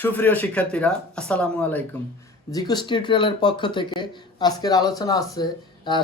সুপ্রিয় শিক্ষার্থীরা, আসসালামু আলাইকুম। জিকুস টিউটোরিয়ালের পক্ষ থেকে আজকের আলোচনা আছে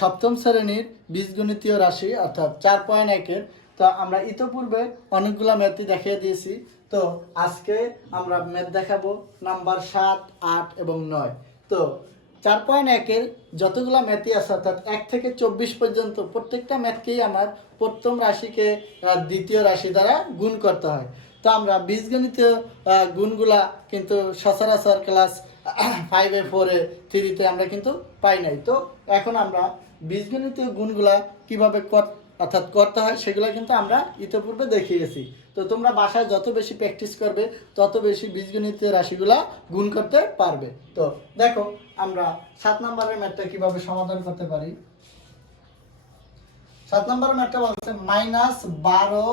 সপ্তম শ্রেণীর বীজগণিতীয় রাশি অর্থাৎ 4.1-এর। তো আমরা ইতোপূর্বে অনেকগুলো ম্যাথই দেখিয়ে দিয়েছি। তো আজকে আমরা ম্যাথ দেখাবো নাম্বার 7, 8 এবং 9। তো 4.1-এর যতগুলো ম্যাথই আছে অর্থাৎ 1 থেকে 24 পর্যন্ত প্রত্যেকটা ম্যাথকেই আমার প্রথম রাশিকে দ্বিতীয় রাশি দ্বারা গুণ করতে হয়। তো আমরা বীজগণিতীয় গুণগুলা কিন্তু সচরাচর ক্লাস 5-এ 4-এ 3-তে আমরা কিন্তু পাই নাই। তো এখন আমরা বীজগণিতীয় গুণগুলা কিভাবে অর্থাৎ করতে হয় সেগুলো কিন্তু আমরা ইতিপূর্বে দেখিয়েছি। তো তোমরা বাসায় যত বেশি প্র্যাকটিস করবে তত বেশি বীজগণিতীয় রাশিগুলা গুণ করতে পারবে। তো দেখো আমরা 7 নম্বরের ম্যাথটা কিভাবে সমাধান করতে পারি। 7 নম্বরের ম্যাথটা বলছে -12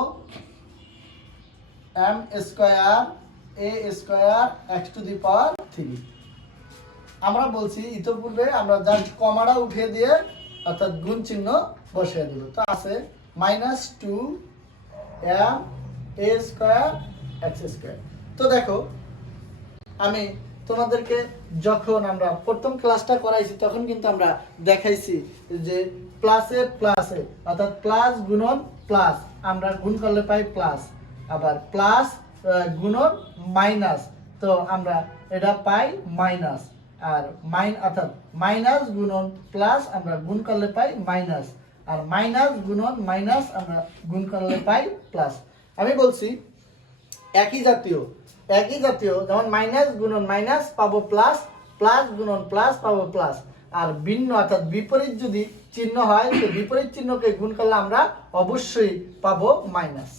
m square a square x to the power 3। আমরা বলছি ইতিপূর্বে আমরা জাস্ট কমাটা উঠিয়ে দিয়ে অর্থাৎ গুণ চিহ্ন বসিয়ে দেব। তো আছে -2 m a square x square. তো দেখো আমি তোমাদেরকে যখন আমরা প্রথম ক্লাসটা করাইছি তখন কিন্তু আমরা দেখাইছি যে প্লাসে প্লাসে অর্থাৎ প্লাস গুণন প্লাস আমরা গুণ করলে পাই প্লাস, আবার প্লাস গুণন মাইনাস তো আমরা এটা পাই মাইনাস, আর অর্থাৎ মাইনাস গুণন প্লাস আমরা গুণ করলে পাই মাইনাস, আর মাইনাস গুণন মাইনাস আমরা গুণ করলে পাই প্লাস। আমি বলছি একই জাতীয় যেমন মাইনাস গুণন মাইনাস পাবো প্লাস, প্লাস গুণন প্লাস পাবো প্লাস, আর ভিন্ন অর্থাৎ বিপরীত যদি চিহ্ন হয় তো বিপরীত চিহ্নকে গুণ করলে আমরা অবশ্যই পাবো মাইনাস।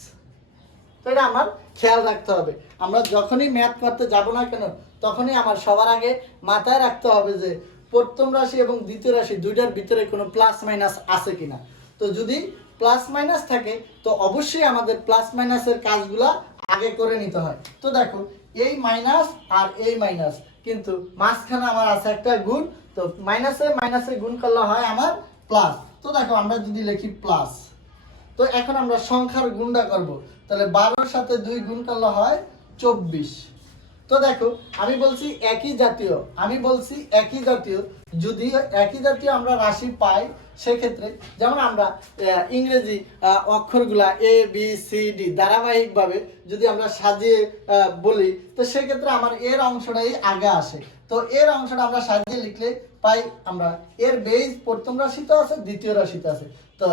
তো এটা আমার খেয়াল রাখতে হবে। আমরা যখনই ম্যাথ করতে যাব না কেন তখনই আমার সবার আগে মাথায় রাখতে হবে যে প্রথম রাশি এবং দ্বিতীয় রাশি দুইটার ভিতরে কোনো প্লাস মাইনাস আছে কিনা। তো যদি প্লাস মাইনাস থাকে তো অবশ্যই আমাদের প্লাস মাইনাসের কাজগুলা আগে করে নিতে হয়। তো দেখো এই মাইনাস আর এই মাইনাস কিন্তু মাঝখানে আমার আছে একটা গুণ, তো মাইনাসে গুণ করলে হয় আমার প্লাস। তো দেখো আমরা যদি লিখি প্লাস, তো এখন আমরা সংখ্যার গুণটা করব, তাহলে 12-এর সাথে 2 গুণ করলে হয় 24। তো দেখো আমি বলছি একই জাতীয় যদি একই জাতীয় আমরা রাশি পাই সেক্ষেত্রে যেমন আমরা ইংরেজি অক্ষরগুলা এ বি সি ডি ধারাবাহিকভাবে যদি আমরা সাজিয়ে বলি তো সেক্ষেত্রে আমার এর অংশটাই আগে আসে। তো এর অংশটা আমরা সাজিয়ে লিখলে পাই আমরা এর বেজ প্রথম রাশিতে আছে দ্বিতীয় রাশিতে আছে। তো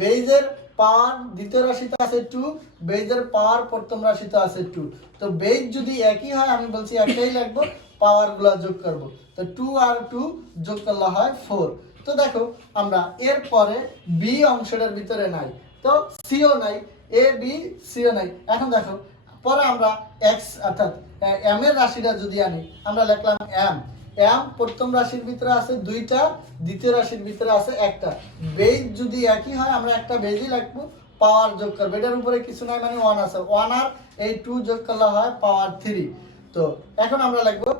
বেজের পাওয়ার দ্বিতীয় রাশিতে আছে 2, বেজের পাওয়ার প্রথম রাশিতে আছে 2। তো বেজ যদি একই হয় আমি বলছি একটাই লিখবো, পাওয়ারগুলো যোগ করব। তো 2 আর 2 যোগ করলে হয় 4। তো দেখো আমরা এর পরে বি অংশটার ভিতরে নাই, তো সিও নাই, এ বি সিও নাই। এখন দেখো পরে আমরা এক্স অর্থাৎ এম এর রাশিটা যদি আনি আমরা লিখলাম এম প্রথম রাশির ভিতরে আছে 2টা, দ্বিতীয় রাশির ভিতরে আছে 1টা। বেজ যদি একই হয় আমরা একটা বেজই লিখবো, পাওয়ার যোগ করবো, এটার উপরে কিছু নাই মানে 1 আছে, 1 আর এই 2 যোগ করলে হয় পাওয়ার 3। তো এখন আমরা লিখবো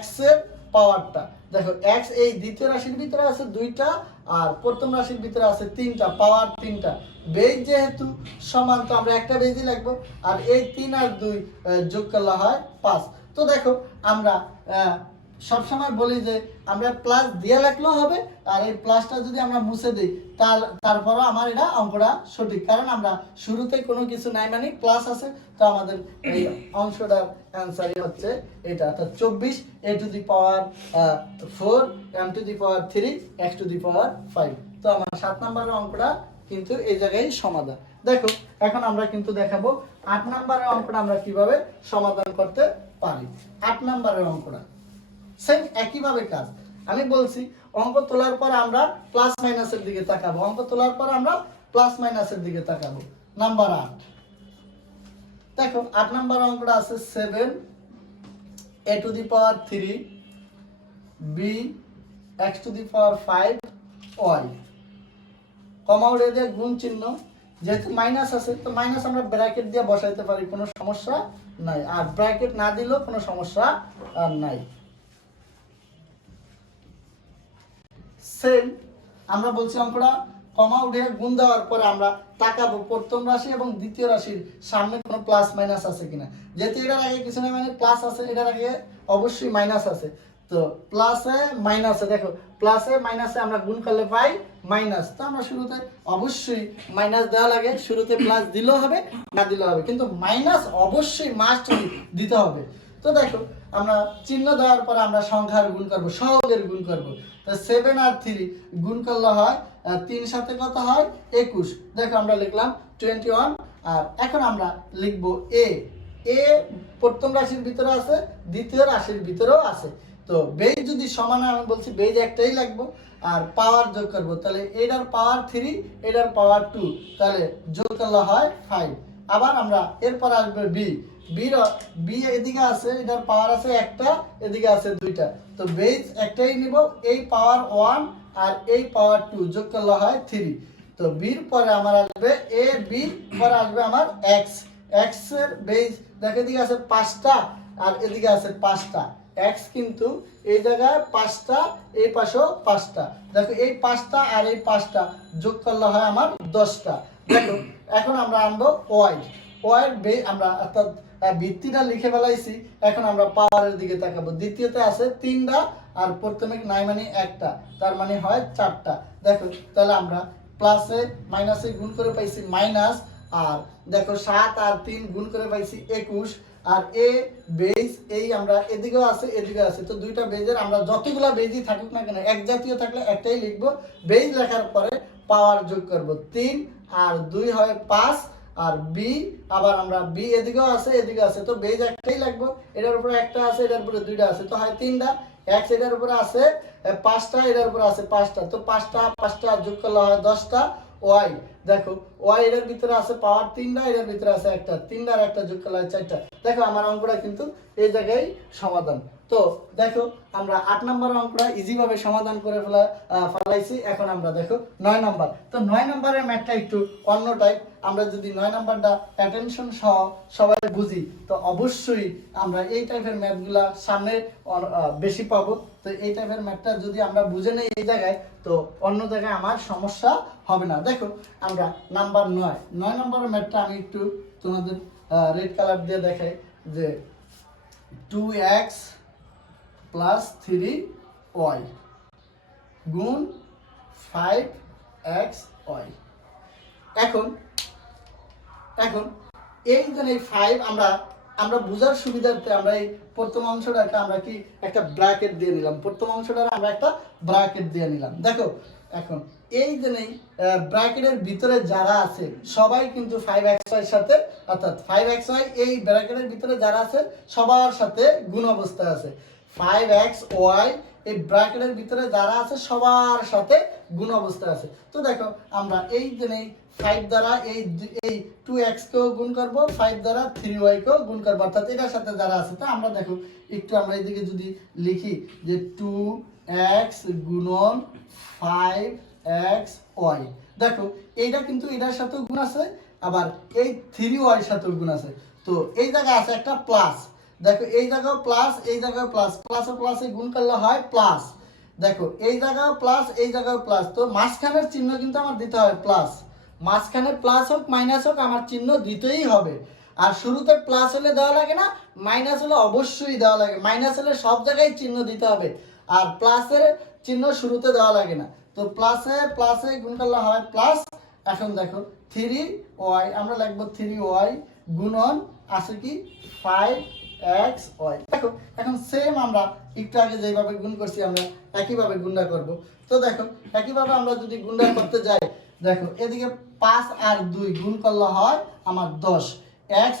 x এর পাওয়ারটা। দেখো x এই দ্বিতীয় রাশির ভিতরে আছে 2টা আর প্রথম রাশির ভিতরে আছে 3টা, পাওয়ার 3টা। বেজ যেহেতু সমান তো আমরা একটা বেজই লিখবো, আর এই 3 আর 2 যোগ করলে হয় 5। তো দেখো আমরা সবসময় বলি যে আমরা প্লাস দিয়ে লিখলেও হবে, আর এই প্লাসটা যদি আমরা মুছে দিই তারপরও আমার এটা অঙ্কটা সঠিক, কারণ আমরা শুরুতে কোনো কিছু নাই মানে প্লাস আছে। তো আমাদের এই অংশটার অ্যান্সারই হচ্ছে এটা, অর্থাৎ 24 a to the power 4 m to the power 3 x to the power 5। তো আমার 7 নম্বরের অঙ্কটা কিন্তু এই জায়গায় সমাধান। দেখো এখন আমরা কিন্তু দেখাবো 8 নম্বরের অঙ্কটা আমরা কিভাবে সমাধান করতে পারি। 8 নম্বরের অঙ্কটা সেম একইভাবে কাজ। আমি বলছি অঙ্ক তোলার পর আমরা প্লাস মাইনাসের দিকে তাকাবো, নাম্বার 8। দেখো 8 নম্বর অঙ্কটা আছে 7 a to the power 3 b x to the power 5 y, কমা উড়ে দিয়ে গুণ চিহ্ন, যেহেতু মাইনাস আছে তো মাইনাস আমরা ব্র্যাকেট দিয়ে বসাইতে পারি, কোনো সমস্যা নাই, আর ব্র্যাকেট না দিলেও কোনো সমস্যা নাই। সেম আমরা বলছি অঙ্কটা কমা উঠে গুণ দেওয়ার পরে আমরা তাকাবো প্রথম রাশি এবং দ্বিতীয় রাশির সামনে কোনো প্লাস মাইনাস আছে কিনা। যেহেতু এটার আগে কিছু না মানে প্লাস আছে, এটার আগে অবশ্যই মাইনাস আছে। তো প্লাসে মাইনাসে দেখো, প্লাসে মাইনাসে আমরা গুণ করলে পাই মাইনাস। তো আমরা শুরুতে অবশ্যই মাইনাস দেওয়া লাগে, শুরুতে প্লাস দিলেও হবে না দিলেও হবে, কিন্তু মাইনাস অবশ্যই মাস্ট দিতে হবে। তো দেখো আমরা চিহ্ন দেওয়ার পরে আমরা সংখ্যার গুণ করব, সহগের গুণ করব। তো 7 আর 3 গুণ করলে হয় 3 সাথে কত হয় 21। দেখো আমরা লিখলাম 21। আর এখন আমরা লিখব এ। এ প্রথম রাশির ভিতরে আছে, দ্বিতীয় রাশির ভিতরেও আছে। তো বেজ যদি সমান হয়, আমি বলছি বেজ একটাই লাগবে। আর পাওয়ার যোগ করব, তাহলে এটার পাওয়ার 3 এটার পাওয়ার 2, তাহলে যোগ করলে হয় 5। আবার আমরা এরপর আসবে বি। বি এদিকে আছে, এটার পাওয়ার আছে একটা, এদিকে আছে দুইটা। তো বেজ একটাই নিব, এই পাওয়ার 1 আর এই পাওয়ার 2 যোগ করলে হয় 3। তো বির পরে আমার আসবে এ, বি পরে আসবে আমার এক্স। এক্স এর বেজ দেখো, এদিকে আছে 5টা আর এদিকে আছে 5টা। এক্স কিন্তু এই জায়গায় 5টা, এই পাশেও 5টা। দেখো এই 5টা আর এই 5টা যোগ করলে হয় আমার 10টা। দেখো এখন আমরা আনবো ওয়াই। ওয়াই আমরা অর্থাৎ ভিত্তিটা লিখে ফেলাইছি, এখন আমরা পাওয়ারের দিকে তাকাবো। দ্বিতীয়তে আছে 3টা আর প্রথমে নাই মানে একটা, তার মানে হয় 4টা। দেখো তাহলে আমরা প্লাসে মাইনাসে গুণ করে পাইছি মাইনাস। আর দেখো 7 আর 3 গুণ করে পাইছি 21। আর এ বেজ এই আমরা এদিকেও আছে এদিকেও আছে, তো দুইটা বেজের আমরা যতগুলা বেজই থাকুক না কেন, এক জাতীয় থাকলে একটাই লিখবো। বেজ লেখার পরে পাওয়ার যোগ করব, 3 আর 2 হয় 5। আর বি আবার আমরা বি এদিকেও আছে এদিকে আছে, তো বেজ একটাই লাগবে। এটার উপরে একটা আছে, এটার উপরে দুইটা আছে, তো হয় 3টা। এক্স এটার উপরে আছে 5টা, এটার উপরে আছে 5টা, তো 5টা যোগ করলে হয় 10টা। ওয়াই দেখো, ওয়াই এর ভিতরে আছে পাওয়ার 3টা, এর ভিতরে আছে একটা, 3টা আর একটা যোগ করলে হয় 4টা। দেখো আমার অঙ্কটা কিন্তু এই জায়গায় সমাধান। তো দেখো আমরা 8 নম্বর অঙ্কটা ইজি ভাবে সমাধান করে ফেলাইছি। এখন আমরা দেখো 9 নম্বর। তো 9 নম্বরের ম্যাথটা একটু অন্য টাইপ। আমরা যদি 9 নম্বরটা অ্যাটেনশন সহ সবাই বুঝি, তো অবশ্যই আমরা এই টাইপের ম্যাথগুলা সামনে বেশি পাবো। তো এই টাইপের ম্যাথটা যদি আমরা বুঝে নেই এই জায়গায়, তো অন্য জায়গায় আমার সমস্যা হবে না। দেখো আমরা নাম্বার 9 নম্বরের ম্যাথটা আমি একটু তোমাদের রেড কালার দিয়ে দেখাই, যে 2x প্লাস 3y গুণ 5xy। এখন এই যে 5 আমরা বোঝার সুবিধার্থে আমরা এই প্রথম অংশটাকে আমরা কি একটা ব্র্যাকেট দিয়ে নিলাম, প্রথম অংশটা আমরা একটা ব্র্যাকেট দিয়ে নিলাম। দেখো এখন এই যে ব্র্যাকেটের ভিতরে যারা আছে সবাই কিন্তু 5xy এর সাথে, অর্থাৎ 5xy এই ব্র্যাকেটের ভিতরে যারা আছে সবার সাথে গুণ অবস্থায় আছে। 5xy এই ব্র্যাকেটের ভিতরে যারা আছে সবার সাথে গুণ অবস্থায় আছে। তো দেখো আমরা এই যে 5 দ্বারা এই 2x কেও গুণ করব, 5 দ্বারা 3y কেও গুণ করব, অর্থাৎ এটার সাথে যারা আছে। তো আমরা দেখো একটু আমরা এইদিকে যদি লিখি যে 2x গুণন 5xy, দেখো এইটা কিন্তু এটার সাথেও গুণ আছে, আবার এই 3y এর সাথেও গুণ আছে। তো এই জায়গায় আছে একটা প্লাস, দেখো এই জায়গাও প্লাস এই জায়গাও প্লাস, প্লাসে প্লাসে গুণ করলে হয় প্লাস। দেখো এই জায়গাও প্লাস এই জায়গাও প্লাস, তো মাঝখানের চিহ্ন কিন্তু আমার দিতে হয় প্লাস। মাঝখানে প্লাস হোক মাইনাস হোক আমার চিহ্ন দিতেই হবে। আর শুরুতে প্লাস হলে দেওয়া লাগে না, মাইনাস হলে অবশ্যই দেওয়া লাগে। মাইনাস হলে সব জায়গায় চিহ্ন দিতে হবে, আর প্লাসের চিহ্ন শুরুতে দেওয়া লাগে না। তো প্লাসে প্লাসে গুণ করলে হয় প্লাস। এখন দেখো 3y আমরা লিখবো 3y গুণন আছে কি 5xy। দেখো এখন সেম আমরা একটু আগে যেভাবে গুণ করছি আমরা একইভাবে গুণটা করব। তো দেখো একইভাবে আমরা যদি গুণটা করতে যাই, দেখো এদিকে 5 আর 2 গুণ করলে হয় আমার 10। x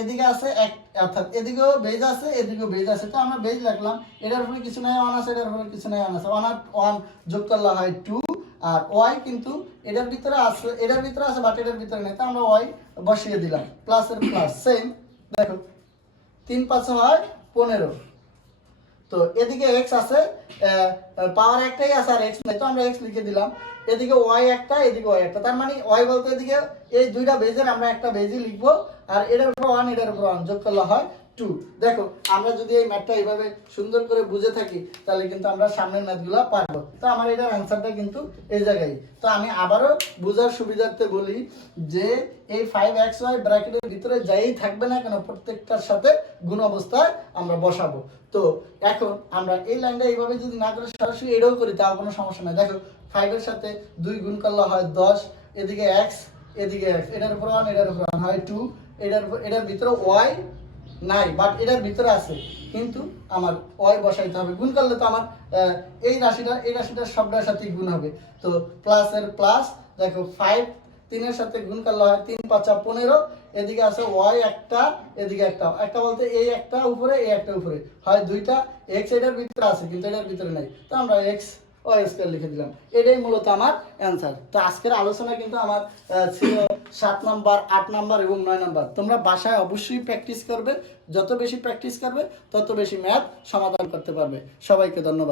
এদিকে আছে এক, অর্থাৎ এদিকেও বেজ আছে এদিকেও বেজ আছে, তো আমরা বেজ লিখলাম। এটার উপরে কিছু নাই 1 আছে, এটার উপরে কিছু নাই 1 আছে, 1 আর 1 যোগ করলে হয় 2। আর y কিন্তু এটার ভিতরে আছে বাট এটার ভিতরে নেই, তো আমরা y বসিয়ে দিলাম, প্লাসের প্লাস সেম। দেখো 3 5 হয় 15। তো এদিকে x আছে, পাওয়ার একটাই আছে আর x নাই, তো আমরা x লিখে দিলাম। এদিকে y একটা এদিকে y একটা, তার মানে y বলতে এদিকে এই দুইটা বেজের আমরা একটা বেজই লিখবো। আর এটার উপর 1 এটার উপর 1 যোগ করলে হয় 2। দেখো আমরা যদি এই ম্যাথটা এইভাবে সুন্দর করে বুঝে থাকি তাহলে কিন্তু আমরা সামনের ম্যাথগুলো পারবো। তো আমার এটার অ্যান্সারটা কিন্তু এই জায়গায়। তো আমি আবারও বোঝার সুবিধার্থে বলি যে এই 5xy ব্র্যাকেটের ভিতরে যাই থাকবে না কেন প্রত্যেকটার সাথে গুণ অবস্থায় আমরা বসাবো। তো এখন আমরা এই লাইনটা এইভাবে যদি না করে সরাসরি এটাও করি তাও কোনো সমস্যা নাই। দেখো 5 এর সাথে 2 গুণ করলে হয় 10, এদিকে x এদিকে x, এটার উপর 1 এটার উপর 1 হয় 2, এটার ভিতরে y নাই বাট এটার ভিতরে আছে, কিন্তু আমার y বসাইতে হবে। গুণ করলে তো আমার এই রাশিটার সবটার সাথেই গুণ হবে। তো প্লাসের প্লাস, দেখো 5 3 এর সাথে গুণ করলে হয় 3 5 15, এদিকে আছে y একটা এদিকে একটা বলতে এই একটা উপরে এই একটা উপরে হয় দুইটা, x এটার ভিতরে আছে কিন্তু এটার ভিতরে নাই, তো আমরা x y স্কয়ার লিখে দিলাম। এটাই মূলত আমার অ্যান্সার। তো আজকের আলোচনা কিন্তু আমার ছিল 7 নাম্বার 8 নাম্বার এবং 9 নাম্বার। তোমরা বাসায় অবশ্যই প্র্যাকটিস করবে, যত বেশি প্র্যাকটিস করবে তত বেশি ম্যাথ সমাধান করতে পারবে। সবাইকে ধন্যবাদ।